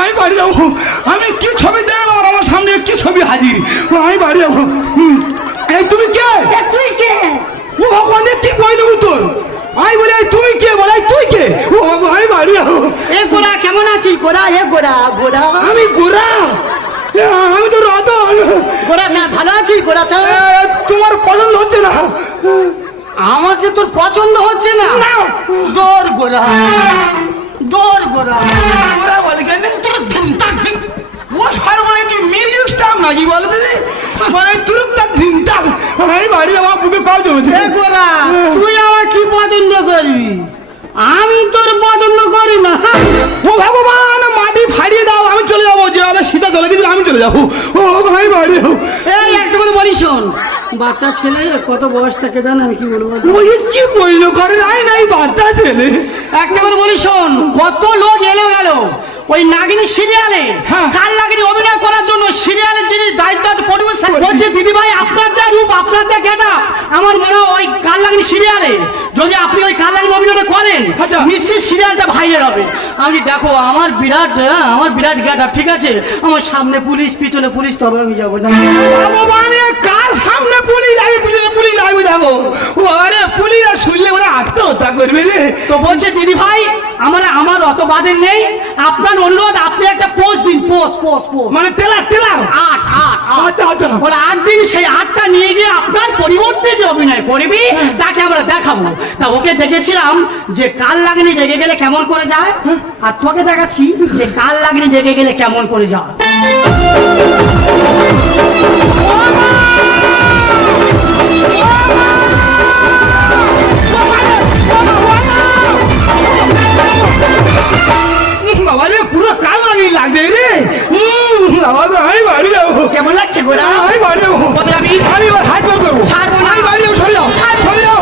আমি বাড়ি যাব। আমি কি ছবি দেখলাম আর আমার সামনে? কি ছবি হাজির? আমি বাড়ি যাব। এই তুমি কে? তুই কে? ও ভগবান কি কইল উত্তর আমি বলি তুমি কে? বলে তুই কে? ও আমি বাড়ি যাব। এ গোড়া কেমন আছিস? গোড়া এ গোড়া গোড়া আমি গোরা? এ, আমি তো রতন। গোড়া না ভালো আছিস গোড়া তোমার পছন্দ হচ্ছে না। আমাকে তোর পছন্দ হচ্ছে না। দর গোড়া দর তোর ধিম তাক ধিম ও স্টাফ নাকি বলে দিদি মানে তুরুক তাক ধিম বাড়ি আমার বুকে পাও জমেছে। গোরা তুই আমার পছন্দ করবি? আমি তোর পছন্দ বাচ্চা ছেলে কত বয়স থাকে জান আমি কি বলব? ওই কি বইল করে নাই নাই বাচ্চা ছেলে। একটা কথা বলি শোন কত লোক এলো গেল। ওই নাগিনী সিরিয়ালে হ্যাঁ। কাল নাগিনী অভিনয় করার জন্য সিরিয়ালের যিনি দায়িত্ব আছে পরিবেশ বলছে দিদি ভাই আপনার যা রূপ আপনার যা গেটা আমার মনে ওই কাল নাগিনী সিরিয়ালে যদি আপনি ওই কাল নাগিনী অভিনয়টা করেন আচ্ছা। নিশ্চিত সিরিয়ালটা ভাইয়ের হবে। আমি দেখো আমার বিরাট আমার বিরাট গেটা ঠিক আছে? আমার সামনে পুলিশ পিছনে পুলিশ তবে আমি যাব। না ভগবান এ কার সামনে পুলিশ লাগবে লাগবে দেখো। আরে পুলিশরা শুনলে ওরা আত্মহত্যা করবে রে। তো বলছে দিদি ভাই আমার আমার অত বাদের নেই। আপনার অনুরোধ আপনি একটা পোস্ট দিন পোস্ট পোস্ট পোস্ট মানে টেলার টেলার আট আট আচ্ছা আচ্ছা। বলে আট দিন সেই আটটা নিয়ে গিয়ে আপনার পরিবর্তে যে অভিনয় করবি তাকে আমরা দেখাবো। তা ওকে দেখেছিলাম যে কাল লাগনি রেগে গেলে কেমন করে যায়? আর তোকে দেখাচ্ছি যে কাল লাগনি রেগে গেলে কেমন করে যায়। কেমন লাগছে আমি বাড়ি যাব। কোথায় আমি। এবার হাইট বার করব। ছাড়বো না। আমি বাড়ি যাব সরে যাও। সরে যাও।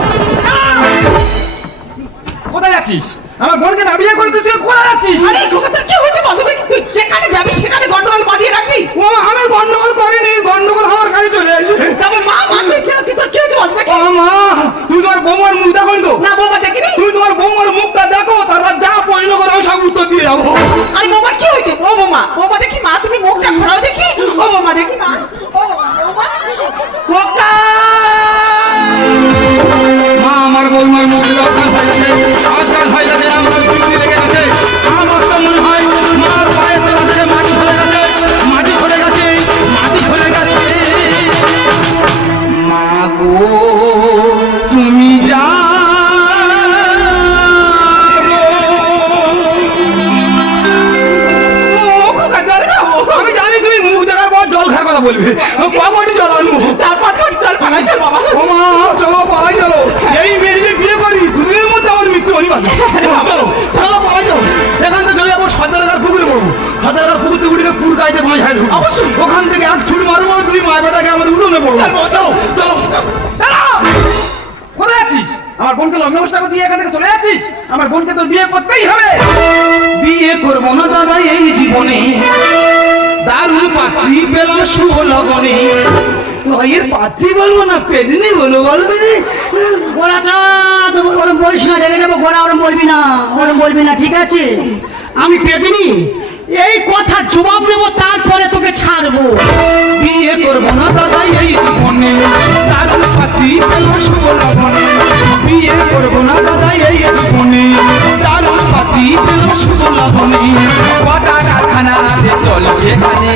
কোথায় যাচ্ছিস? আমার বোনকে না বিয়ে করে তুই কোথায় যাচ্ছিস? আরে খোকাটার কি হয়েছে দেখি। তুই যেখানে যাবি সেখানে গন্ডগোল বাঁধিয়ে রাখবি? ও আমি গন্ডগোল করিনি। গন্ডগোল আমার কাছে চলে আসে তবে মা মা তুই তোর কি হয়েছে বলতো দেখি। মা তুই তোমার বৌমার অবশ্যই। ওখান থেকে এক ছুট মারবো দুই মা বেটাকে আমাদের উঠোনে পড়ব। চলো চলো! কোথায় যাচ্ছিস আমার বোনকে লগ্ন করে দিয়ে এখান থেকে চলে যাচ্ছিস? আমার বোনকে তোর বিয়ে করতেই হবে। বিয়ে করব না দাদা এই জীবনে। দারুণ পাত্রী পেলাম শুভ লগনে। এর পাত্রী বলব না পেদিনি বলব বলবে রে গোড়া চা ওরম বলিস না রেগে যাব গোড়া ওরম বলবি না ওরম বলবি না ঠিক আছে? আমি পেদিনি এই কথা জবাব দেব, তারপরে তোকে ছাড়বো। বিয়ে করব না দাদা এই জীবনে দারুণ সাথী শুভ বিয়ে করব না দাদা এই জীবনে দারুণ সাথী পেলাম শুভ লগনে কটা কারখানা আছে চল সেখানে?